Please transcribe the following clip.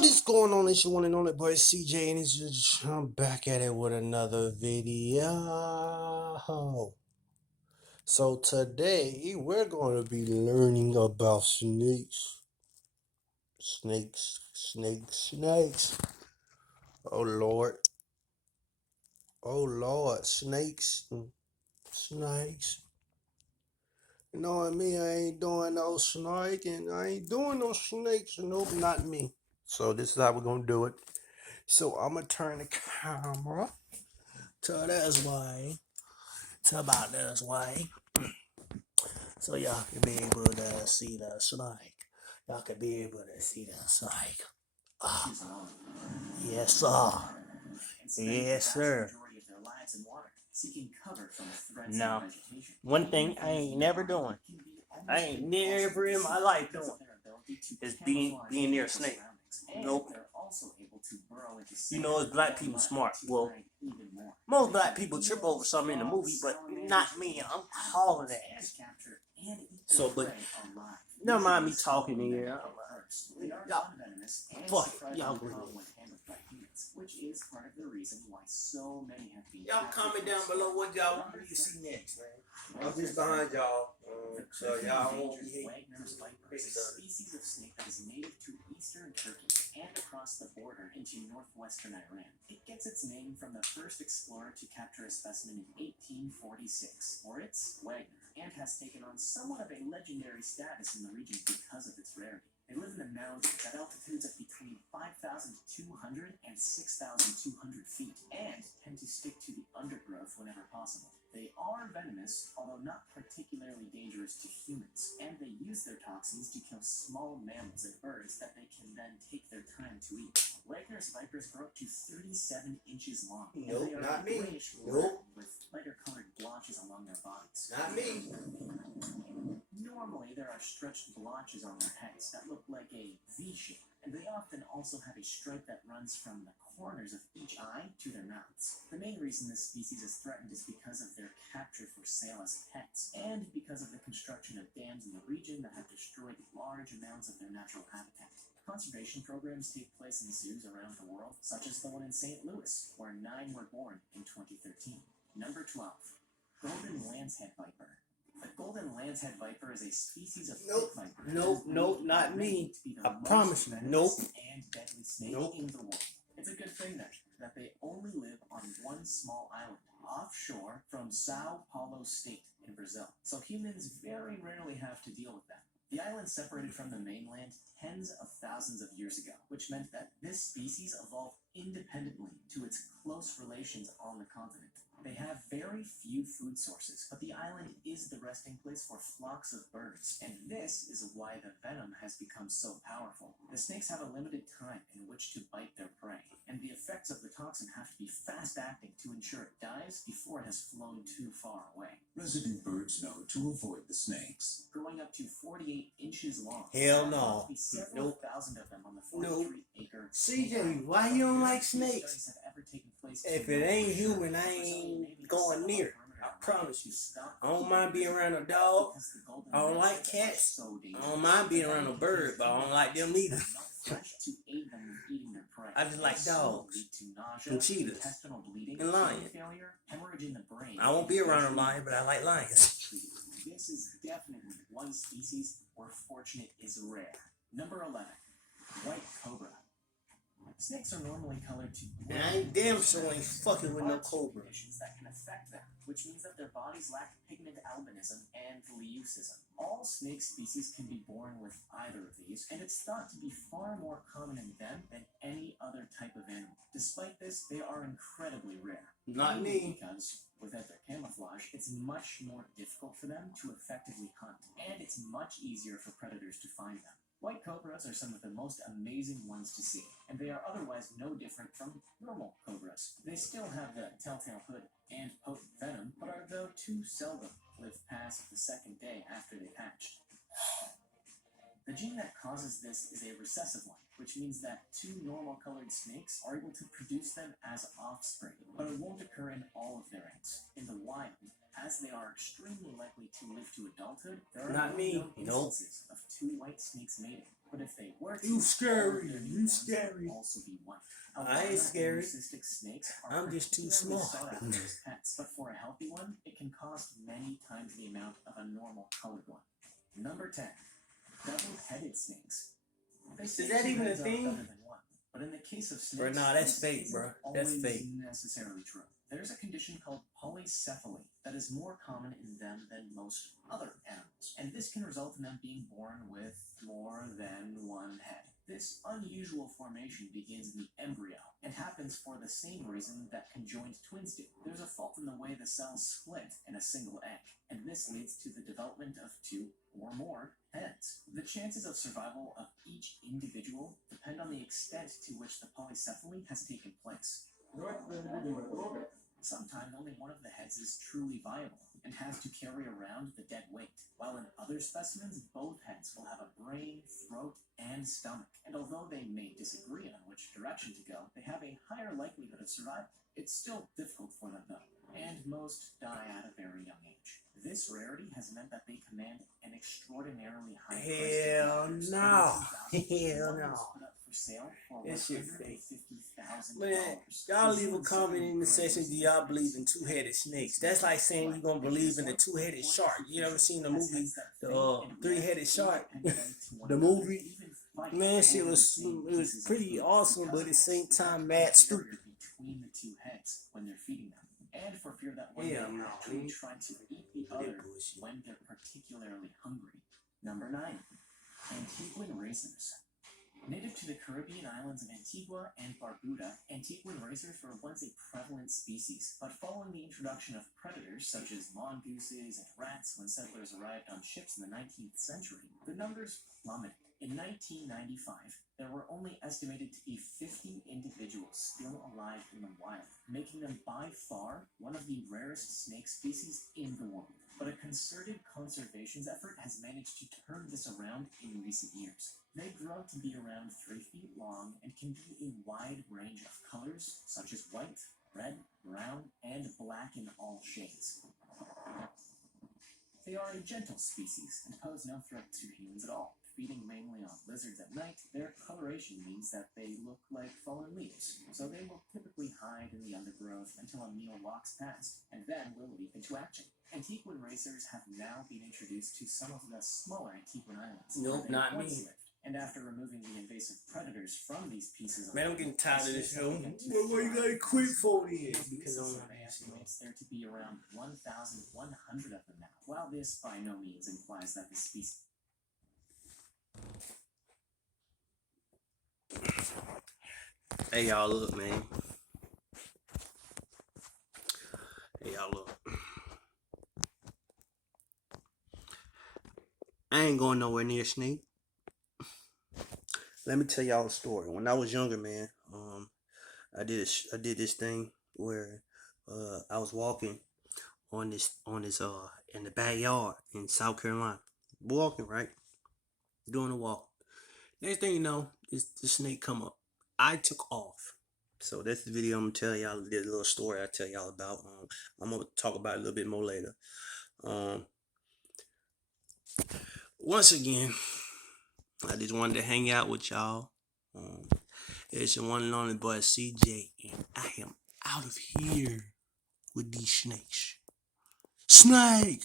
What is going on? It's your one and only boy CJ, and I'm back at it with another video. So today we're going to be learning about snakes. Snakes. Oh Lord. Oh Lord. Snakes. You know what I mean? I ain't doing no snake, and I ain't doing no snakes. Nope, not me. So this is how we're going to do it. So I'm going to turn the camera to this way. To about this way. So y'all can be able to see the snake. Y'all can be able to see the snake. Ah, yes, sir. Yes, sir. Now, one thing I ain't never doing, I ain't never in my life doing, is being near a snake. Nope. You know, it's black people smart. Well, most black people trip over something in the movie, but not me. I'm calling it. So, but never mind me talking here. Y'all, fuck it. Y'all go ahead. Which is part of the reason why so many have been. Y'all comment down below what y'all want me to see next, man. I'm just behind y'all, so y'all won't be hating. Wagner's viper is a species of snake that is native to eastern Turkey and across the border into northwestern Iran. It gets its name from the first explorer to capture a specimen in 1846, Moritz Wagner, and has taken on somewhat of a legendary status in the region because of its rarity. They live in the mountains at altitudes of between 5,200 and 6,200 feet and tend to stick to the undergrowth whenever possible. They are venomous, although not particularly dangerous to humans, and they use their toxins to kill small mammals and birds that they can then take their time to eat. Wagner's vipers grow up to 37 inches long. Nope, not me. Nope. With lighter colored blotches along their bodies. Not me. Normally, there are stretched blotches on their heads that look like a V shape, and they often also have a stripe that runs from the corners of each eye to their mouths. The main reason this species is threatened is because of their capture for sale as pets, and because of the construction of dams in the region that have destroyed large amounts of their natural habitat. Conservation programs take place in zoos around the world, such as the one in St. Louis, where 9 were born in 2013. Number 12. Golden Lancehead Viper. The golden lancehead viper is a species of pit viper. Nope, not me. I promise you. Nope. And deadly snake in the world. It's a good thing that they only live on one small island offshore from Sao Paulo State in Brazil. So humans very rarely have to deal with them. The island separated from the mainland tens of thousands of years ago, which meant that this species evolved independently to its close relations on the continent. They have very few food sources, but the island is the resting place for flocks of birds, and this is why the venom has become so powerful. The snakes have a limited time in which to bite their prey, and the effects of the toxin have to be fast-acting to ensure it dies before it has flown too far away. Resident birds know to avoid the snakes. Growing up to 48 inches long. Hell no. Nope. Thousand of them on the 43-acre. CJ, why you don't like snakes? If it ain't human, I ain't going near it. I promise you. I don't mind being around a dog. I don't like cats. I don't mind being around a bird, but I don't like them either. I just like dogs and cheetahs and lions. I won't be around a lion, but I like lions. This is definitely one species we're fortunate is rare. Number 11. White cobra. Snakes are normally colored to blue. And I ain't damn sure ain't fucking with no cobra. That can affect them, which means that their bodies lack pigment albinism and leucism. All snake species can be born with either of these, and it's thought to be far more common in them than any other type of animal. Despite this, they are incredibly rare. Not me. Because without their camouflage, it's much more difficult for them to effectively hunt, and it's much easier for predators to find them. White cobras are some of the most amazing ones to see, and they are otherwise no different from normal cobras. They still have the telltale hood and potent venom, but are though too seldom live past the second day after they've hatched. The gene that causes this is a recessive one, which means that 2 normal-colored snakes are able to produce them as offspring, but it won't occur in all of their eggs. In the wild, as they are extremely likely to live to adulthood, there are no instances of 2 white snakes mating. But if they were to, You all scary. of their new You ones scary. would also be white. I ain't Albino scary. and cystic snakes are I'm just too particularly smart. sought after as pets, but for a healthy one, it can cost many times the amount of a normal colored one. Number 10. Double-headed snakes. They say Is that two even a heads are thing? better than one, but in the case of snakes, Bro, nah, that's this fake, isn't bro. That's always fake. necessarily true. There's a condition called polycephaly that is more common in them than most other animals, and this can result in them being born with more than one head. This unusual formation begins in the embryo and happens for the same reason that conjoined twins do. There's a fault in the way the cells split in a single egg, and this leads to the development of two or more heads. The chances of survival of each individual depend on the extent to which the polycephaly has taken place. Sometimes only one of the heads is truly viable and has to carry around the dead weight, while in other specimens, both heads will have a brain, throat, and stomach, and although they may disagree on which direction to go, they have a higher likelihood of survival. It's still difficult for them though, and most die at a very young age. This rarity has meant that they command an extraordinarily high price. Hell no. Hell no. For sale for That shit fake. $150,000. Man, y'all leave a comment in the section. Do y'all believe in two-headed snakes? That's like saying you're gonna believe in the two-headed shark. You ever seen the movie, the three-headed shark? The movie, man, shit was pretty awesome, but at the same time, mad stupid. Between the two heads when they're feeding them, and for fear that one may actually try to eat the other when they're particularly hungry. Number 9. Antiguan racers. Native to the Caribbean islands of Antigua and Barbuda, Antiguan racers were once a prevalent species, but following the introduction of predators such as mongooses and rats when settlers arrived on ships in the 19th century, the numbers plummeted. In 1995, there were only estimated to be 50 individuals still alive in the wild, making them by far one of the rarest snake species in the world. But a concerted conservation effort has managed to turn this around in recent years. They grow to be around 3 feet long and can be a wide range of colors, such as white, red, brown, and black in all shades. They are a gentle species and pose no threat to humans at all. Feeding mainly on lizards at night, their coloration means that they look like fallen leaves, so they will typically hide in the undergrowth until a meal walks past, and then will leap into action. Antiguan racers have now been introduced to some of the smaller Antiguan islands. Nope, not me. And after removing the invasive predators from these pieces of man, I'm getting tired of this show. What you gotta quit for this? Because survey estimates there to be around 1,100 of them now. While this by no means implies that the species. Hey y'all, look, man. Hey y'all, look. I ain't going nowhere near snake. Let me tell y'all a story. When I was younger, man, I did this thing where I was walking on this in the backyard in South Carolina. Walking, right? Doing a walk. Next thing you know, the snake come up. I took off. So that's the video I'm gonna tell y'all. This little story I tell y'all about. I'm gonna talk about it a little bit more later. Once again, I just wanted to hang out with y'all. It's your one and only boy CJ, and I am out of here with these snakes. Snake!